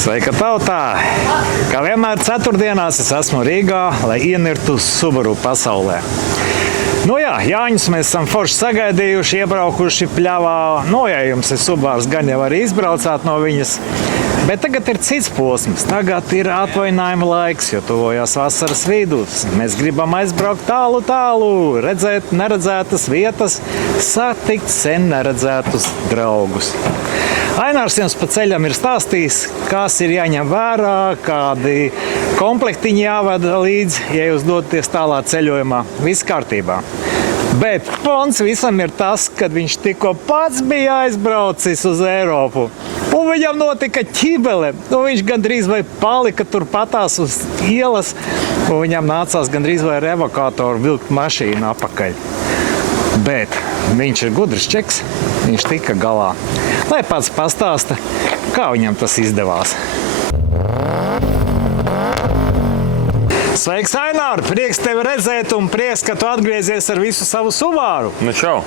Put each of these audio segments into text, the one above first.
Sveika tautā! Kā vienmēr ceturtdienās es esmu Rīgā, lai ienirtu Subaru pasaulē. Nu jā, Jāņus mēs esam forši sagaidījuši, iebraukuši pļavā. Nu, ja jums ir Subārs, gan jau arī izbraucāt no viņas. Bet tagad ir cits posms. Tagad ir atvaļinājuma laiks, jo tuvojās vasaras vidus. Mēs gribam aizbraukt tālu, redzēt neredzētas vietas, satikt sen neredzētus draugus. Ainārs jums pa ceļam ir stāstījis, kas ir jāņem vērā, kādi komplektiņi jāvada līdzi, ja jūs dodaties tālā ceļojumā. Viss kārtībā. Bet pons visam ir tas, kad viņš tikko pats bija aizbraucis uz Eiropu. Un viņam notika ķibele. Viņš gandrīz vai palika tur patās uz ielas, un viņam nācās gandrīz vai ar evakātoru vilkt mašīnu apakaļ. Bet viņš ir gudrs čeks, viņš tika galā. Lai pats pastāsta, kā viņam tas izdevās. Sveiks, Ainār! Prieks tevi redzēt un prieks, ka tu atgriezies ar visu savu Subāru. Nu, čau!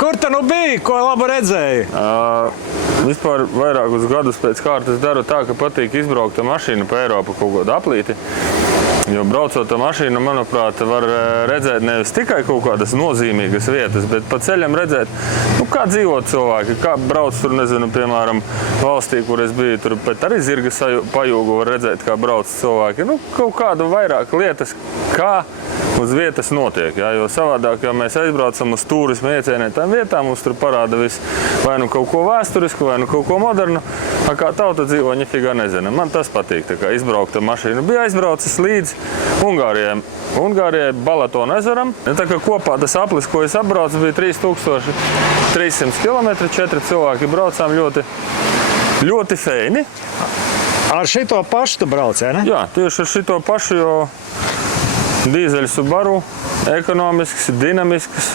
Kur tu nu biji? Ko labu redzēji? Vispār vairākus gadus pēc kārtas daru tā, ka patīk izbraukt ar mašīnu pa Eiropu kaut kādu aplīti. Jo braucot ar mašīnu, manuprāt, var redzēt nevis tikai kaut kādas nozīmīgas vietas, bet pa ceļam redzēt, kā dzīvo cilvēki, kā brauc tur, nezinu, piemēram, valstī, kur es biju, tur pēc arī zirga pajūgu var redzēt, kā brauc cilvēki. Kaut kādu vairāk lietas, kā uz vietas notiek, jā, jo savādāk, ja mēs aizbraucam uz turismu iecienētām vietām, mums tur parāda vai nu kaut ko vēsturisku, vai nu kaut ko modernu, kā tauta dzīvo, ņifigā nezina. Man tas patīk, tā kā izbraukt ar mašīnu. Bija aizbraucis līdz Ungārijai Balatona ezeram. Tā kā kopā tas aplis, ko es apbraucu, bija 3300 km, 4 cilvēki braucām ļoti feini. Ar šito pašu tu brauc, ne? Jā, tieši ar šito pašu, jo dīzeļu Subaru, ekonomisks, dinamisks,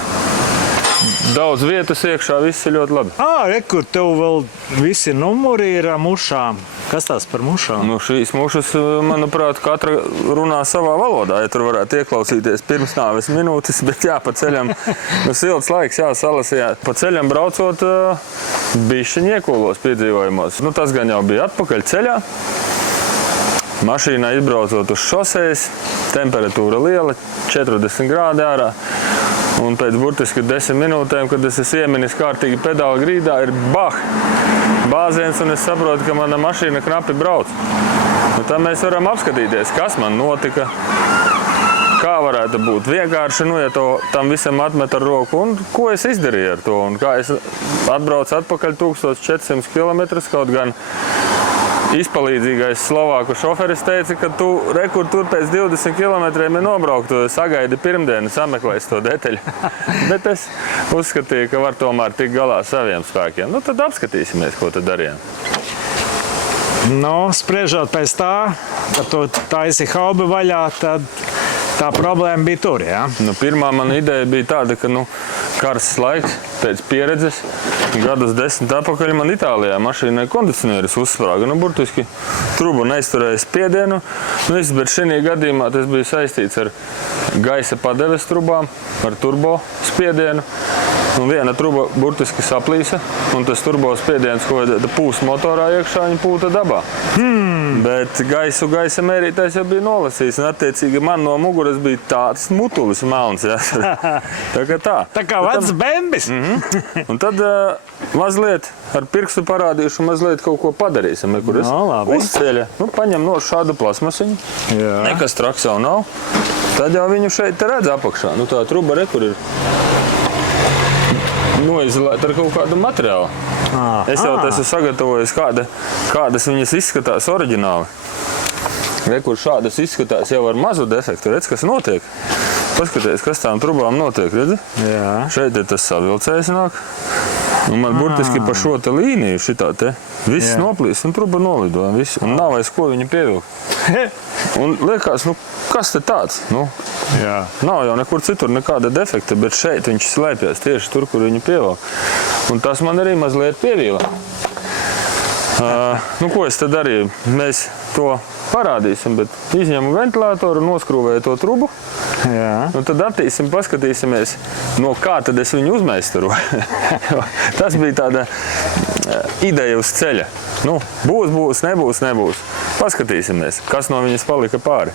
daudz vietas iekšā, viss ir ļoti labi. Kur tev vēl visi numuri ir mušām. Kas tās par mušām? Šīs mušas, manuprāt, katra runā savā valodā, ja tur varētu ieklausīties pirms nāves minūtes, bet jā, pa ceļam, silts laiks, jā, salasījā. Pa ceļam braucot, bišķiņ iekūlos piedzīvojumos. Tas gan jau bija atpakaļ ceļā. Mašīnā izbraucot uz šosejas, temperatūra liela, 40 grādi ārā. Un pēc burtiski 10 minūtēm, kad es esmu ieminis kārtīgi pedāla grīdā, ir bāziens, un es saprotu, ka mana mašīna knapi brauc. Tā mēs varam apskatīties, kas man notika, kā varētu būt vienkārši, ja tam visam atmet ar roku, un ko es izdarīju ar to, un kā es atbraucu atpakaļ 1400 km, kaut gan izpalīdzīgais slovāku šoferis teica, ka tur pēc 20 km ir nobraukt, sagaidi pirmdienu, sameklēs to detaļu. Bet es uzskatīju, ka var tomēr tikt galā saviem spēkiem. Tad apskatīsimies, ko tad darījām. Spriežot pēc tā, ka tu taisi haubi vaļā, tad tā problēma bija tur, jā? Pirmā mana ideja bija tāda, ka karsts laiks pēc pieredzes, gadus 10 atpakaļ man Itālijā mašīnai kondicionieris uzsprāga. Burtiski truba neizturēja spiedienu. Bet šī gadījumā tas bija saistīts ar gaisa padeves trubām, ar turbo spiedienu. Viena truba burtiski saplīsa, un tas turbo spiediens, ko pūst motorā iekšā, viņa pūta dabā. Bet gaisa mērītājs jau bija nolasījis, un attiecīgi man no muguras bija tāds mutulis melns. Jā. Tā kā vecs bembis. Un tad mazliet ar pirkstu parādīšu, mazliet kaut ko padarīsim. Kur es uzceļa, paņem no šādu plasmasiņu, nekas traks jau nav. Tad jau viņu šeit redz apakšā. Tā truba kur ir noizolēta ar kaut kādu materiālu. Es jau esmu sagatavojis, kādas viņas izskatās oriģināli. Kur šādas izskatās jau ar mazu defektu. Redz, kas notiek. Paskaties, kas tām trubām notiek, redzi? Jā. Šeit ir tas savilcējs nāk. Un man burtiski pa šo te līniju šitā te viss noplīs un truba nolido. Un nav aiz ko viņu pievilkt. Un liekas, kas te tāds? Nav jau nekur citur nekāda defekta, bet šeit viņš slēpjas tieši tur, kur viņu pievilk. Un tas man arī mazliet pievīla. Nu, ko es te darīju? Mēs to parādīsim, bet izņemu ventilatoru, noskrūvēju to trubu. Jā. Un tad attīsim, paskatīsimies, no kā tad es viņu uzmeistaroju. Tas bija tāda ideja uz ceļa. Nu, būs, nebūs. Paskatīsimies, kas no viņas palika pāri.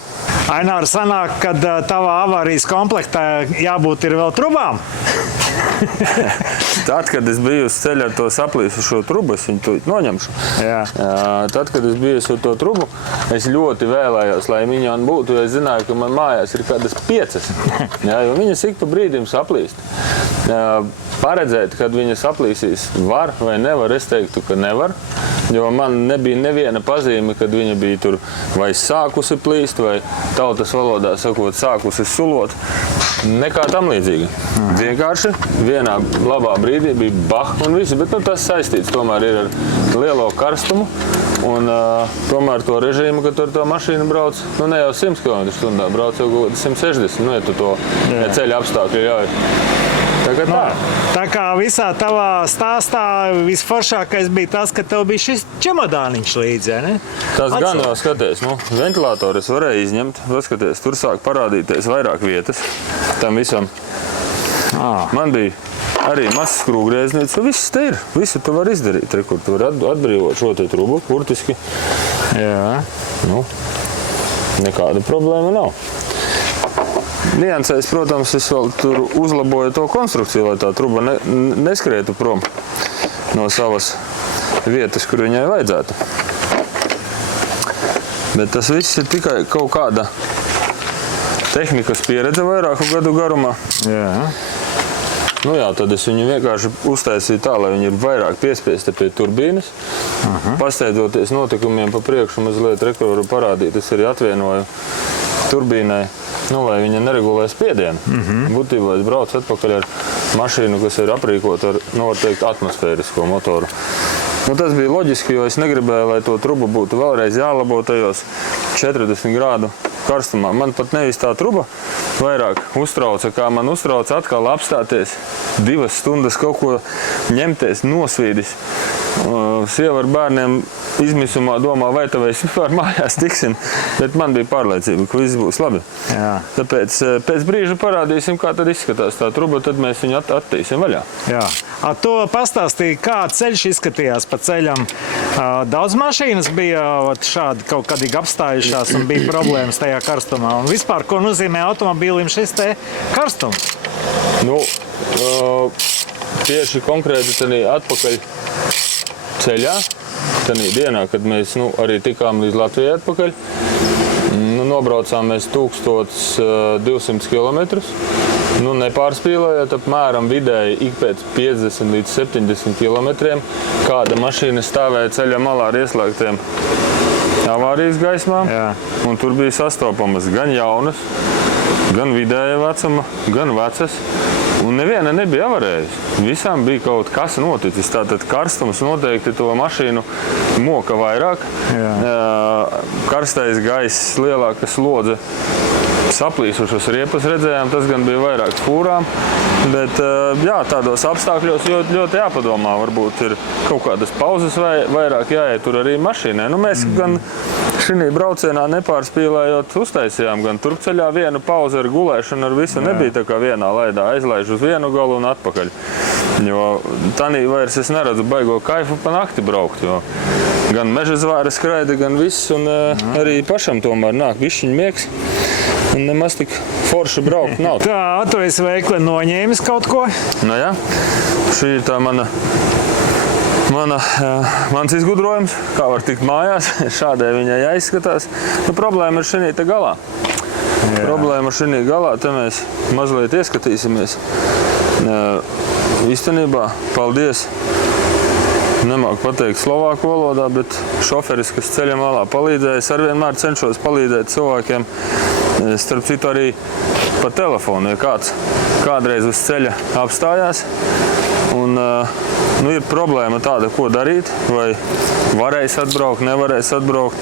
Ainār, sanāk, kad tavā avārijas komplektā jābūt ir vēl trubām? Tad, kad es biju uz ceļa ar to saplīsušo trubu, es viņu noņemšu. Jā. Tad, kad es biju uz to trubu, es ļoti vēlējos, lai viņa būtu, jo es zināju, ka man mājās ir kādas 5. Jā, jo viņas ik pa brīdim saplīst. Paredzēt, kad viņa saplīsīs, var vai nevar, es teiktu, ka nevar. Jo man nebija neviena pazīme, kad viņa bija tur vai sākusi plīst, vai tautas valodā sakot, sākusi sulot. Nekā tam līdzīga. Vienkārši vienā labā brīdī bija bah un visi, bet tas saistīts tomēr ir ar lielo karstumu. Un tomēr to režīmu, kad tu ar to mašīnu brauc, ne jau 100 km/h, brauc jau 160, ja tu to ceļa apstākļi ļauj. Tā kā visā tavā stāstā visforšākais bija tas, ka tev bija šis čemodāniņš līdzi, ne? Tas gan jau skaties, ventilatoru es varēju izņemt, paskaties, tur sāk parādīties vairāk vietas tam visam. Man bija arī mazs skrūvgrieznīts, viss te ir, visu tu vari izdarīt, kur tu vari atbrīvot šo te trubu, burtiski. Jā. Nekāda problēma nav. Niansēs, protams, es vēl tur uzlaboju to konstrukciju, lai tā truba neskrietu prom no savas vietas, kur viņai vajadzētu. Bet tas viss ir tikai kaut kāda tehnikas pieredze vairāku gadu garumā. Jā. Tad es viņu vienkārši uztaisīju tā, lai viņi ir vairāk piespiesti pie turbīnas. Pasteidzoties notikumiem pa priekšu mazliet rekoru parādīt, es arī atvienoju turbīnai, lai viņa neregulē spiedienu. Būtībā es braucu atpakaļ ar mašīnu, kas ir aprīkota ar, var teikt, atmosfērisko motoru. Tas bija loģiski, jo es negribēju, lai to trubu būtu vēlreiz jālabo tajos 40 grādu karstumā. Man pat nevis tā truba vairāk uztrauca, kā man uztrauca atkal apstāties 2 stundas kaut ko ņemties, nosvīdis. Sieva ar bērniem izmisumā domā, vai tev es vispār mājās tiksim, bet man bija pārliecība, ka viss būs labi. Jā. Tāpēc pēc brīža parādīsim, kā tad izskatās tā truba, tad mēs viņu attīsim vaļā. Jā. Tu pastāstīji, kā ceļš izskatījās pa ceļam. Daudz mašīnas bija šādi kaut kādīgi apstājušās un bija problēmas tajā karstumā. Un vispār, ko nozīmē automobīlim šis te karstums? Tieši konkrēti tad atpakaļ ceļā, tādā dienā, kad mēs arī tikām līdz Latvijai atpakaļ, nobraucām mēs 1200 km. Nepārspīlējot, apmēram vidēji ik pēc 50 līdz 70 km, kāda mašīna stāvēja ceļa malā ar ieslēgtiem avārijas gaismām. Jā. Un tur bija sastopamas gan jaunas, gan vidēja vecuma, gan vecas. Un neviena nebija avarējusi. Visām bija kaut kas noticis. Tātad karstums noteikti to mašīnu moka vairāk. Karstais gaiss, lielāka slodze, saplīsušas riepas redzējām. Tas gan bija vairāk fūrām. Bet tādos apstākļos ļoti jāpadomā. Varbūt ir kaut kādas pauzes vairāk jāietur arī mašīnai. Mēs gan šī braucienā nepārspīlējot uztaisījām gan turpceļā vienu pauzi ar gulēšanu, ar visu nebija tā kā vienā laidā. Aizlaiž uz vienu galu un atpakaļ. Jo tanī vairs es neredzu baigo kaifu pa nakti braukt, jo gan meža zvēri skraida, gan viss, un arī pašam tomēr nāk bišķiņ miegs. Un nemaz tik forši braukt nav. Tā, tu esi veikli noņēmis kaut ko? Jā, šī ir tā mans izgudrojums, kā var tikt mājās. Šādai viņai jāizskatās. Problēma ir šī te galā. Problēma ir šī galā, te mēs mazliet ieskatīsimies. Īstenībā, paldies. Nemāku pateikt slovāku valodā, bet šoferis, kas ceļa malā palīdzēja, es arvienmēr cenšos palīdzēt cilvēkiem. Starp citu arī pa telefonu, ja kāds kādreiz uz ceļa apstājās un Un, ir problēma tāda, ko darīt, vai varēs atbraukt, nevarēs atbraukt.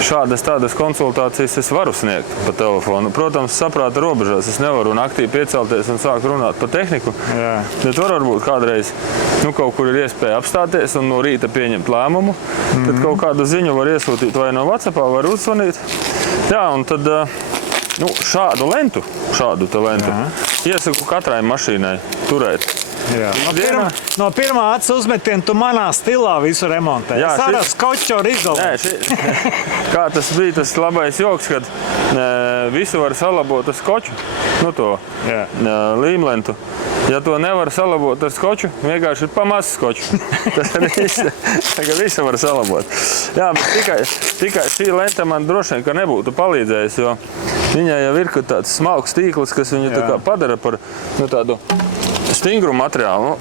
Šādas tādas konsultācijas es varu sniegt pa telefonu. Protams, saprāta robežās es nevaru aktīvi piecelties un sākt runāt par tehniku. Jā. Bet varbūt kādreiz kaut kur ir iespēja apstāties un no rīta pieņemt lēmumu. Tad kaut kādu ziņu var iesūtīt vai no WhatsAppā, var uzzvanīt. Jā, un tad šādu talentu iesaku katrai mašīnai turēt. Jā. No pirmā acu uzmetiena tu manā stilā visu remontē. Jā, es ar skoču ar izolētu. Kā tas bija tas labais joks, kad visu var salabot ar skoču, to līmlentu. Ja to nevar salabot ar skoču, vienkārši ir pamazs skoču. Tas ir visu var salabot. Jā, bet tikai šī lenta man droši vien, ka nebūtu palīdzējis, jo viņai jau ir tāds smalks tīkls, kas viņu tā kā padara par tādu stingru materiālu,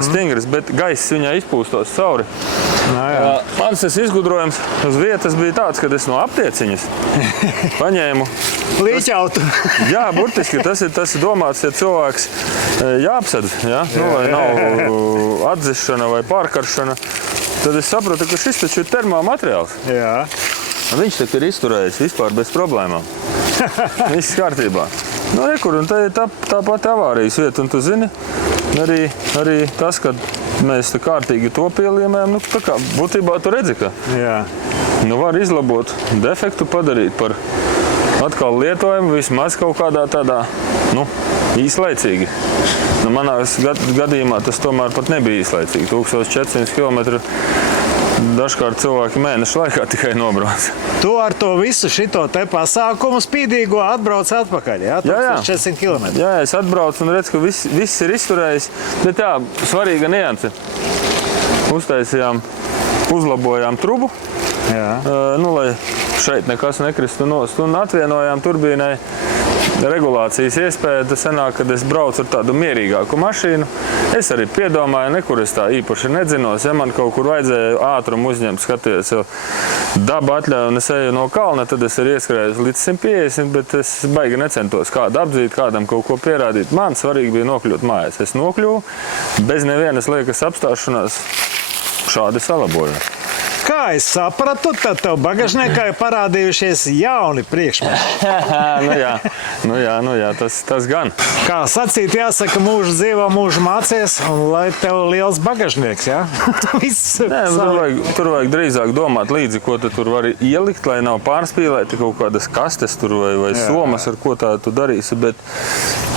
stingrs, bet gaiss viņai izpūstos cauri. Mans izgudrojums uz vietas bija tāds, kad es no aptieciņas paņēmu līķautu. Jā, burtiski tas ir domāts, ja cilvēks jāapsedz, lai nav atzišana vai pārkaršana, tad es sapratu, ka šis taču ir termomateriāls. Jā. Viņš taču ir izturējis vispār bez problēmām. Viss kārtībā. Rekur, un tā ir tā pati avārijas vieta, un tu zini, arī tas, kad mēs kārtīgi to pielīmējam, tā kā būtībā tu redzi, ka var izlabot defektu, padarīt par atkal lietojumu, vismaz kaut kādā tādā, īslaicīgi. Manā gadījumā tas tomēr pat nebija īslaicīgi. 1400 km dažkārt cilvēki mēnešu laikā tikai nobrauc. Tu ar to visu šito te pasākumu spīdīgo atbrauc atpakaļ, jā? 1400 km. Jā, es atbraucu un redzu, ka viss ir izturējis. Bet svarīga nianse. Uzlabojām trubu, lai šeit nekas nekristu nost. Un atvienojām turbīnai regulācijas iespēja. Tas sanāk, kad es braucu ar tādu mierīgāku mašīnu. Es arī piedomāju, nekur es tā īpaši nedzinos. Ja man kaut kur vajadzēja ātrumu uzņemt, skaties, jo daba atļauj un es eju no kalna, tad es arī ieskrēju līdz 150, bet es baigi necentos kādu apdzīt, kādam kaut ko pierādīt. Man svarīgi bija nokļūt mājās. Es nokļuvu bez nevienas liekas apstāšanās šādi salabojumi. Kā es sapratu, tad tev bagažniekā ir parādījušies jauni priekšmeti. Jā, tas gan. Kā sacīt, jāsaka, mūžu dzīvo, mūžu mācies, un lai tev liels bagažnieks, jā? Tur vajag drīzāk domāt līdzi, ko tu tur vari ielikt, lai nav pārspīlēti kaut kādas kastes tur vai somas, ar ko tā tu darīsi, bet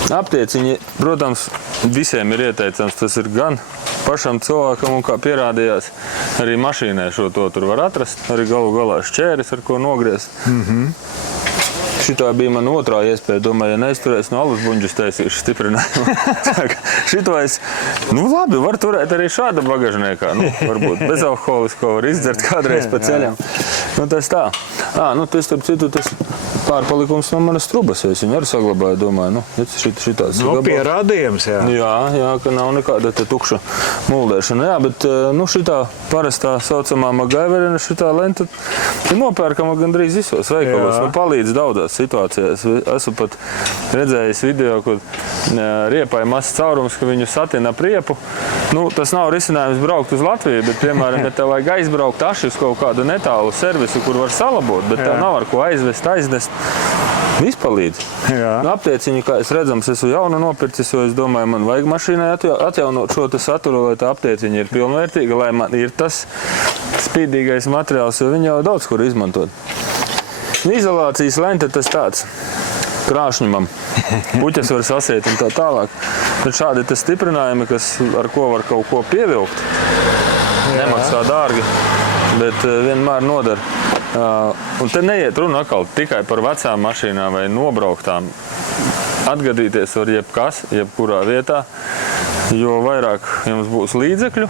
aptieciņi, protams, visiem ir ieteicams, tas ir gan pašam cilvēkam, un kā pierādījās, arī mašīnai šo to tur var atrast, arī galu galā šķēris, ar ko nogriezt. Šitā bija man otrā iespēja, domāju, ja neizturēs no alus buņģus taisīšu stiprinājumu. Šito es, labi, var turēt arī šāda bagažniekā, varbūt bezalkoholisko var izdzert kādreiz pa ceļam. Tas tā. Tas starp citu, tas pārpalikums no manas trubas, es viņu arī saglabāju, domāju, šitāds. Pierādījums, jā. Jā, ka nav nekāda te tukša muldēšana. Jā, bet šitā parastā saucamā MacGyverina šitā lenta ir nopērkama gandrīz visos veikalos. Palīdz daudzās situācijās. Esmu pat redzējis video, kur riepai mazs caurums, ka viņu satina priepu. Tas nav risinājums braukt uz Latviju, bet, piemēram, ja tev vajag aizbraukt aši uz kaut kādu netālu servisu, kur var salabot, bet tev nav ar ko aiznest. Viss palīdz. Aptieciņu, kā es redzams, esmu jaunu nopircis, jo es domāju, man vajag mašīnai atjaunot šo saturu, lai tā aptieciņa ir pilnvērtīga, lai man ir tas spīdīgais materiāls, jo viņi jau daudz kur izmantot. Izolācijas lente tas tāds krāšņumam. Puķes var sasiet un tā tālāk. Bet šādi tas stiprinājumi, ar ko var kaut ko pievilkt, nemaksā dārgi, bet vienmēr nodara. Un te neiet runa atkal tikai par vecām mašīnām vai nobrauktām. Atgadīties var jebkas, jebkurā vietā, jo vairāk jums būs līdzekļu,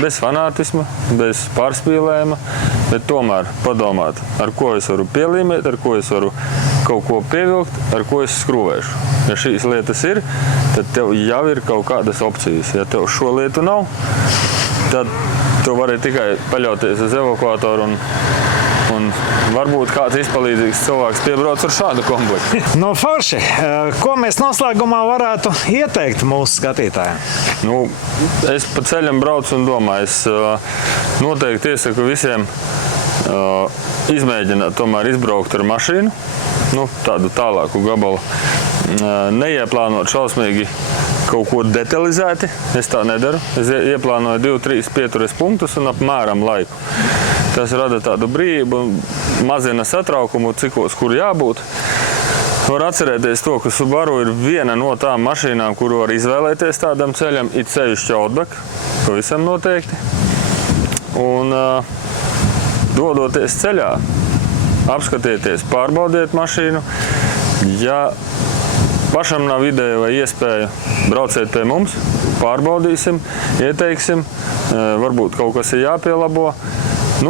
bez fanātisma, bez pārspīlējuma, bet tomēr padomāt, ar ko es varu pielīmēt, ar ko es varu kaut ko pievilkt, ar ko es skrūvēšu. Ja šīs lietas ir, tad tev jau ir kaut kādas opcijas. Ja tev šo lietu nav, tad tu vari tikai paļauties uz evakuātoru un Un varbūt kāds izpalīdzīgs cilvēks piebrauc ar šādu komplektu. No forši, ko mēs noslēgumā varētu ieteikt mūsu skatītājiem? Nu, es pa ceļam braucu un domāju, es noteikti iesaku visiem izmēģināt tomēr izbraukt ar mašīnu, tādu tālāku gabalu. Neieplānot šausmīgi kaut ko detalizēti, es tā nedaru. Es ieplānoju 2-3 pieturies punktus un apmēram laiku. Tas rada tādu brīvību, mazina satraukumu, cikos, kur jābūt. Var atcerēties to, ka Subaru ir viena no tām mašīnām, kuru var izvēlēties tādam ceļam, it sevišķi Outback, pavisam noteikti. Un dodoties ceļā, apskatieties, pārbaudiet mašīnu. Ja pašam nav ideja vai iespēja, brauciet pie mums, pārbaudīsim, ieteiksim, varbūt kaut kas ir jāpielabo.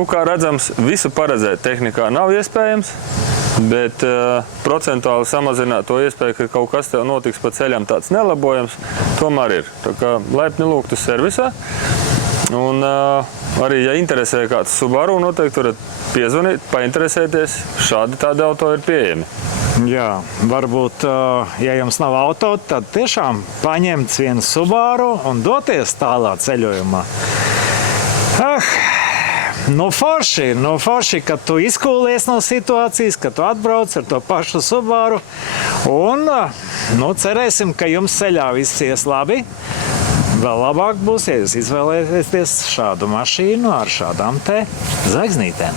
Kā redzams, visu paredzēt tehnikā nav iespējams, bet procentuāli samazināt to iespēju, ka kaut kas tev notiks pa ceļam tāds nelabojams, tomēr ir. Tā kā laipni lūgt uz servisā. Un arī, ja interesē kāds Subaru, noteikti varat piezvanīt, painteresēties. Šādi tādi auto ir pieejami. Jā, varbūt, ja jums nav auto, tad tiešām paņemt vienu Subaru un doties tālā ceļojumā. Forši, ka tu izkūlies no situācijas, ka tu atbrauc ar to pašu Subaru. Un, cerēsim, ka jums ceļā viss ies labi. Vēl labāk būs, ja jūs izvēlēties šādu mašīnu ar šādām te zvaigznītēm.